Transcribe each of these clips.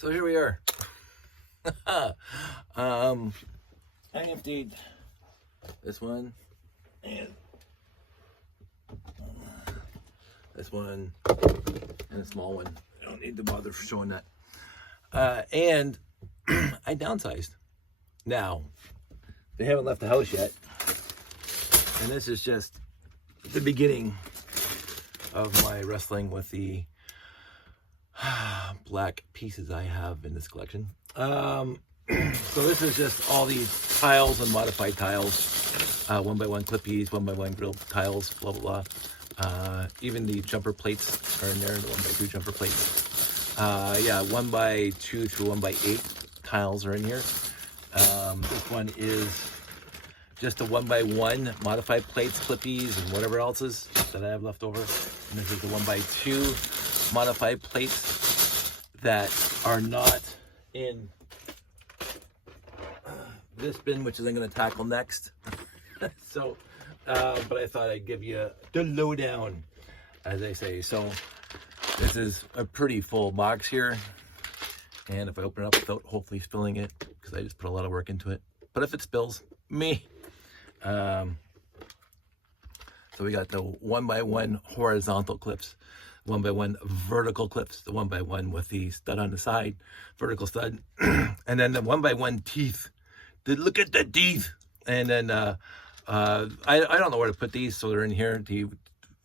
So here we are. I emptied this one and this one and a small one. I don't need to bother showing that. And I downsized. Now, they haven't left the house yet. And this is just the beginning of my wrestling with the black pieces I have in this collection. So this is just all these tiles and modified tiles, 1x1 clippies, 1x1 grill tiles, blah blah blah. Even the jumper plates are in there, the 1x2 jumper plates. Yeah, 1x2 through 1x8 tiles are in here. This one is just a 1x1 modified plates, clippies, and whatever else is that I have left over. And this is the 1x2 modified plates that are not in this bin, which is I'm going to tackle next. So, but I thought I'd give you the lowdown, as they say. So this is a pretty full box here. And if I open it up without hopefully spilling it, because I just put a lot of work into it. But if it spills, me. So we got the 1x1 horizontal clips, 1x1 vertical clips, the 1x1 with the stud on the side, vertical stud, and then the 1x1 teeth. Look at the teeth. And then I don't know where to put these, so they're in here. The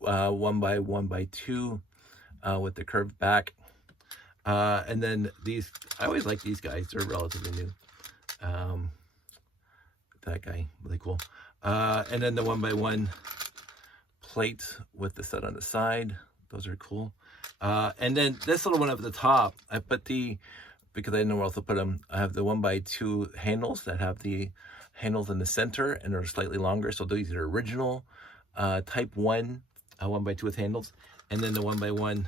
1x1x2 with the curved back. And then these, I always like these guys. They're relatively new. That guy, really cool. And then the 1x1 plate with the stud on the side. Those are cool. And then this little one up at the top, I put because I didn't know where else to put them, I have the 1x2 handles that have the handles in the center and they're slightly longer. So these are original type 1, 1x2 with handles. And then the 1x1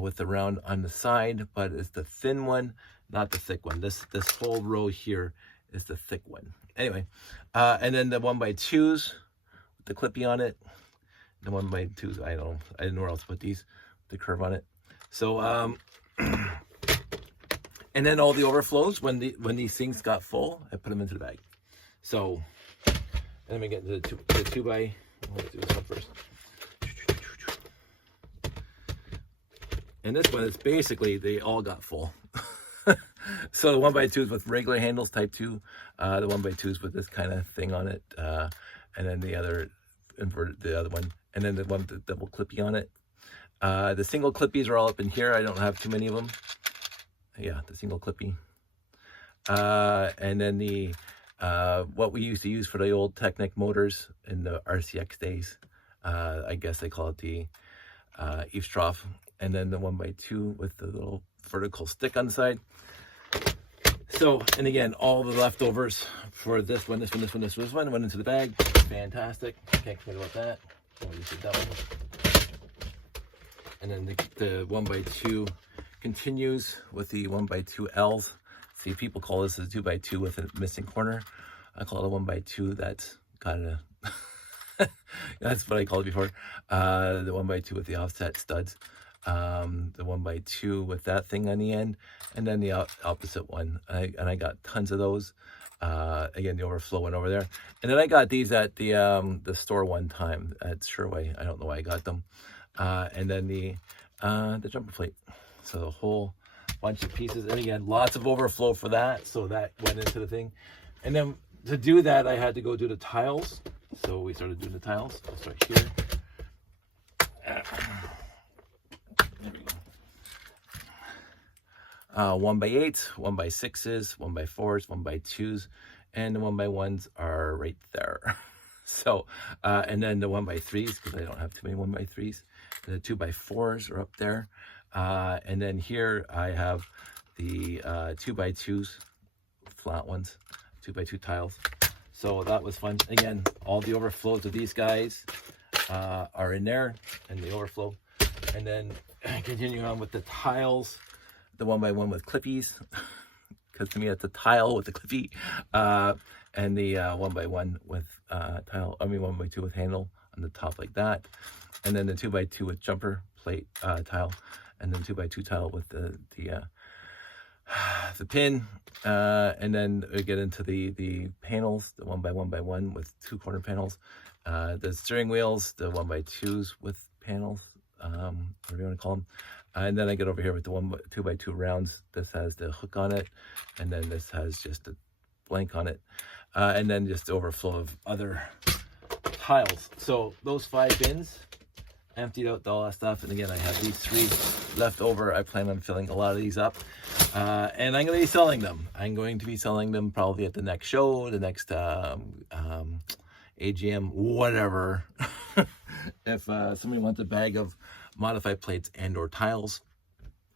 with the round on the side, but it's the thin one, not the thick one. This whole row here is the thick one. Anyway, and then the 1x2s with the clippy on it. The 1x2s, I didn't know where else to put these, the curve on it. So, and then all the overflows, when these things got full, I put them into the bag. So, and then we get the 2x, let's do this one first. And this one is basically, they all got full. So the 1x2s with regular handles, type 2, the 1x2s with this kind of thing on it, and then the other one, and then the one with the double clippy on it. The single clippies are all up in here. I don't have too many of them. Yeah, the single clippy. And then the what we used to use for the old Technic motors in the RCX days. I guess they call it the eavesdrop. And then the 1x2 with the little vertical stick on the side. So, and again, all the leftovers for this one went into the bag. Fantastic. Can't complain about that. Oh, you did that one. And then the 1x2 continues with the 1x2Ls. See, people call this a 2x2 with a missing corner. I call it a 1x2 that's kind of, that's what I called it before. The 1x2 with the offset studs. The 1x2 with that thing on the end, and then the opposite one. And I got tons of those. Again, the overflow went over there. And then I got these at the store one time at Sherway. I don't know why I got them. And then the jumper plate. So the whole bunch of pieces. And again, lots of overflow for that. So that went into the thing. And then to do that, I had to go do the tiles. So we started doing the tiles. I'll start here. There we go. 1x8s, 1x6s, 1x4s, 1x2s, and the 1x1s are right there. So, and then the 1x3s, because I don't have too many 1x3s. The 2x4s are up there. And then here I have the 2x2s, flat ones, 2x2 tiles. So that was fun. Again, all the overflows of these guys are in there, and the overflow. And then continuing on with the tiles, the 1x1 with clippies, because to me that's a tile with a clippy, and the 1x1 with 1x2 with handle on the top like that, and then the 2x2 with jumper plate tile, and then 2x2 tile with the the pin, and then we get into the panels, the 1x1x1 with 2 corner panels, the steering wheels, the 1x2s with panels, whatever you want to call them. And then I get over here with the 2x2 rounds. This has the hook on it, and then this has just a blank on it, and then just the overflow of other tiles. So those 5 bins, emptied out all that stuff, and again I have these 3 left over. I plan on filling a lot of these up, and I'm going to be selling them. I'm going to be selling them probably at the next show, the next AGM, whatever. If somebody wants a bag of modified plates and or tiles,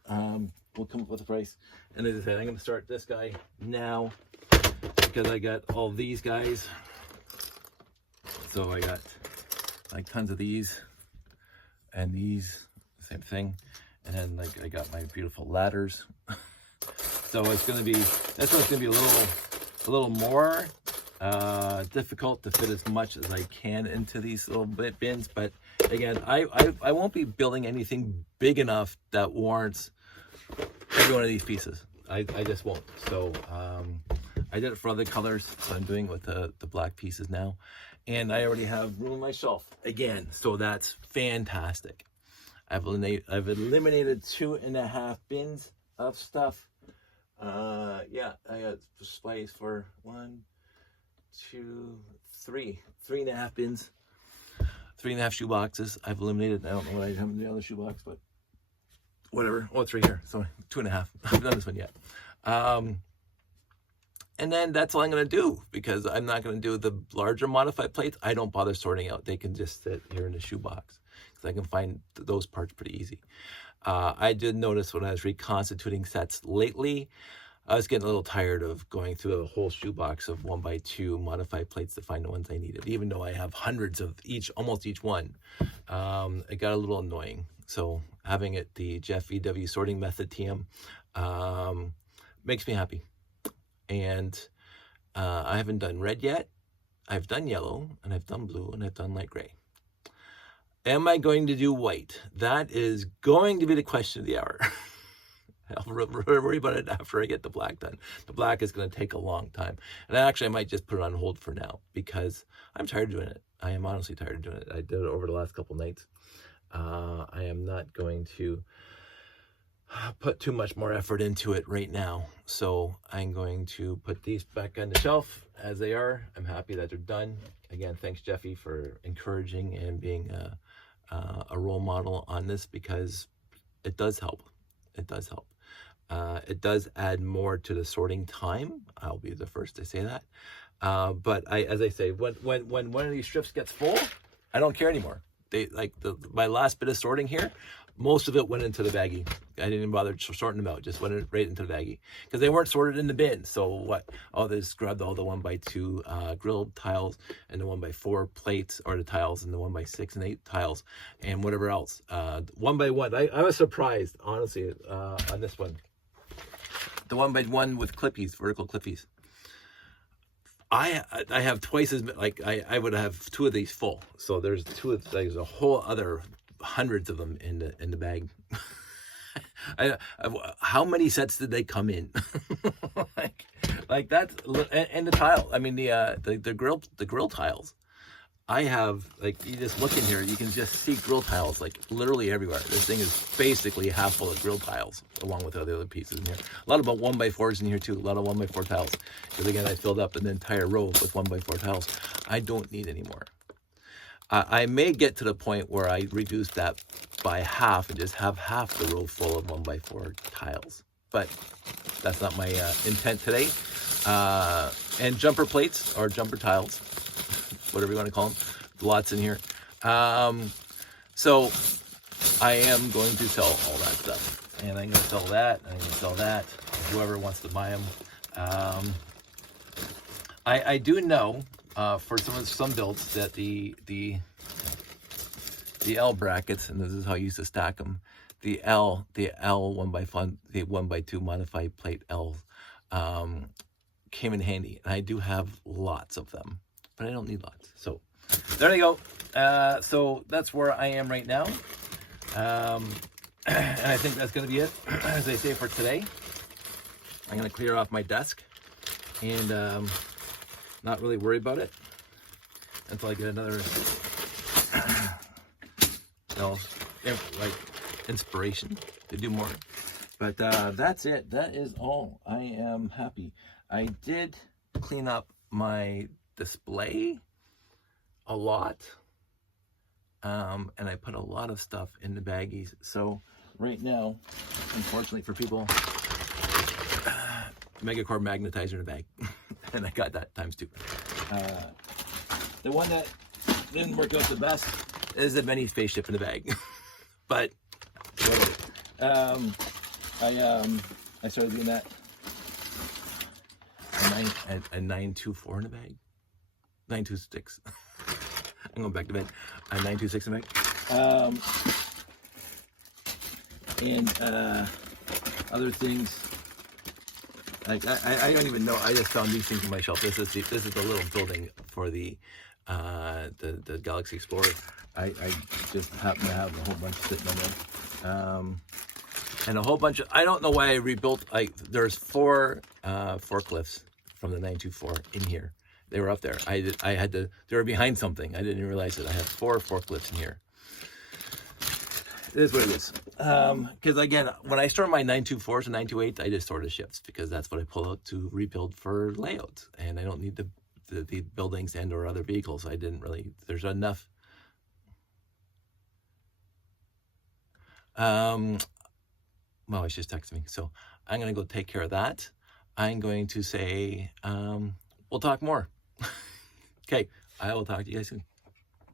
we'll come up with a price. And as I said, I'm going to start this guy now because I got all these guys. So I got like tons of these and these, same thing. And then like I got my beautiful ladders. So it's going to be, that's what's going to be a little more difficult to fit as much as I can into these little bins. But again, I won't be building anything big enough that warrants every one of these pieces. I just won't. So I did it for other colors, so I'm doing it with the black pieces now. And I already have room on my shelf again, so that's fantastic. I've eliminated 2.5 bins of stuff. Yeah, I got space for 1, 2, 3, 3.5 bins, 3.5 shoe boxes. I've eliminated. I don't know what I have in the other shoe box, but whatever. Oh, it's right here. So 2.5. I haven't done this one yet. And then that's all I'm going to do, because I'm not going to do the larger modified plates. I don't bother sorting out. They can just sit here in the shoebox, because I can find those parts pretty easy. I did notice when I was reconstituting sets lately, I was getting a little tired of going through a whole shoebox of 1x2 modified plates to find the ones I needed, even though I have hundreds of each, almost each one. It got a little annoying. So having it the JvW sorting method TM makes me happy. And I haven't done red yet. I've done yellow, and I've done blue, and I've done light gray. Am I going to do white? That is going to be the question of the hour. I'll worry about it after I get the black done. The black is going to take a long time. And actually, I might just put it on hold for now, because I'm tired of doing it. I am honestly tired of doing it. I did it over the last couple nights. I am not going to put too much more effort into it right now. So I'm going to put these back on the shelf as they are. I'm happy that they're done. Again, thanks Jeffy for encouraging and being a role model on this, because it does help. It does help. It does add more to the sorting time. I'll be the first to say that. But as I say, when one of these strips gets full, I don't care anymore. My last bit of sorting here, most of it went into the baggie. I didn't even bother sorting them out, just went right into the baggie, because they weren't sorted in the bin. So what? Oh, they just grabbed all the 1x2 grilled tiles and the 1x4 plates, or the tiles, and the 1x6 and 8 tiles, and whatever else. 1x1. I was surprised, honestly, on this one. The 1x1 with clippies, vertical clippies. I have twice as like I would have 2 of these full. So there's a whole other hundreds of them in the bag. How many sets did they come in? like that's, and the tile. I mean the grill tiles. I have, like, you just look in here, you can just see grill tiles like literally everywhere. This thing is basically half full of grill tiles, along with all the other pieces in here. A lot about 1x4s in here too, a lot of 1x4 tiles. Because again, I filled up an entire row with 1x4 tiles. I don't need any more. I may get to the point where I reduce that by half and just have half the row full of 1x4 tiles. But that's not my intent today. And jumper plates, or jumper tiles, whatever you want to call them, lots in here. So I am going to sell all that stuff, and I'm going to sell that, and I'm going to sell that, whoever wants to buy them. I do know for some builds that the L brackets, and this is how I used to stack them, the L 1x2 modified plate L came in handy, and I do have lots of them, but I don't need lots. So there you go. So that's where I am right now. And I think that's going to be it, as I say, for today. I'm gonna clear off my desk and not really worry about it until I get another like inspiration to do more. But that's it. That is all. I am happy. I did clean up my display a lot, and I put a lot of stuff in the baggies. So right now, unfortunately for people, Megacore magnetizer in a bag, and I got that times 2. The one that didn't work out the best is the mini spaceship in the bag, but I started doing that. A 924 in the bag, 926. I'm going back to bed. A 926 in the bag. And other things. Like I don't even know. I just found these things on my shelf. This is the little building for the Galaxy Explorer. I just happen to have a whole bunch sitting on there, and a whole bunch of. I don't know why I rebuilt. Like there's 4 forklifts from the 924 in here. They were up there. I had to. They were behind something. I didn't realize it. I had 4 forklifts in here. It is what it is. Because again, when I store my 924s and 928s, I just store the shifts because that's what I pull out to rebuild for layouts, and I don't need the buildings and or other vehicles. I didn't really. There's enough. Well, she's just texted me, so I'm gonna go take care of that. I'm going to say we'll talk more. Okay, I will talk to you guys soon.